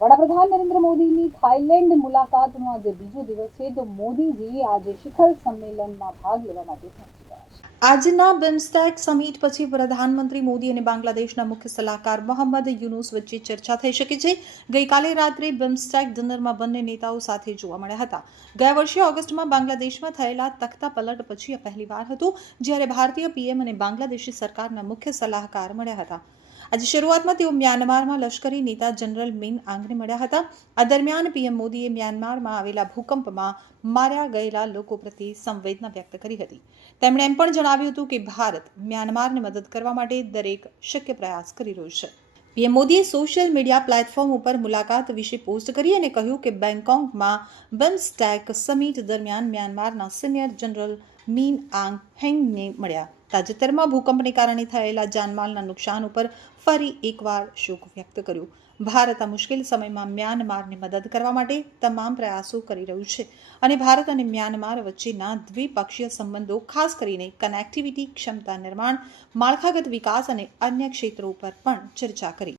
વડાપ્રધાન નરેન્દ્ર મોદીની થાઇલેન્ડ મુલાકાતનો આજે બીજો દિવસ છે, તો મોદીજી આજે શિખર સંમેલનમાં ભાગ લેવા માટે પહોંચ્યા આજના બિમ્સ્ટેક સમિટ પછી પ્રધાનમંત્રી મોદી અને બાંગ્લાદેશના મુખ્ય સલાહકાર મોહમ્મદ યુનુસ વચ્ચે ચર્ચા થઈ શકે છે. ગઈકાલે રાત્રે બિમ્સ્ટેક ડિનરમાં બંને નેતાઓ સાથે જોવા મળ્યા હતા. ગયા વર્ષે ઓગસ્ટમાં બાંગ્લાદેશમાં થયેલા તખ્તા પલટ પછી આ પહેલીવાર હતું, જ્યારે ભારતીય પીએમ અને બાંગ્લાદેશી સરકારના મુખ્ય સલાહકાર મળ્યા હતા. આજે શરૂઆતમાં તેઓ મ્યાનમારમાં લશ્કરી નેતા જનરલ મિન આંગને મળ્યા હતા. આ દરમિયાન પીએમ મોદીએ મ્યાનમારમાં આવેલા ભૂકંપમાં માર્યા ગયેલા લોકો પ્રત્યે સંવેદના વ્યક્ત કરી હતી. તેમણે એમ પણ જણાવ્યું હતું કે ભારત મ્યાનમારને મદદ કરવા માટે દરેક શક્ય પ્રયાસ કરી રહ્યું છે. પીએમ મોદીએ સોશિયલ મીડિયા પ્લેટફોર્મ ઉપર મુલાકાત વિશે પોસ્ટ કરી અને કહ્યું કે બેંગકોંગમાં બિમ્સ્ટેક સમિટ દરમિયાન મ્યાનમારના સિનિયર જનરલ મીન આંગ હેંગને મળ્યા. તાજેતરમાં ભૂકંપને કારણે થયેલા જાનમાલના નુકસાન ઉપર ફરી એકવાર શોક વ્યક્ત કર્યું. ભારત આ મુશ્કેલ સમયમાં મ્યાનમારને મદદ કરવા માટે તમામ પ્રયાસો કરી રહ્યું છે અને ભારત અને મ્યાનમાર વચ્ચેના દ્વિપક્ષીય સંબંધો, ખાસ કરીને કનેક્ટિવિટી ક્ષમતા નિર્માણ, માળખાગત વિકાસ અને અન્ય ક્ષેત્રો પર પણ ચર્ચા કરી.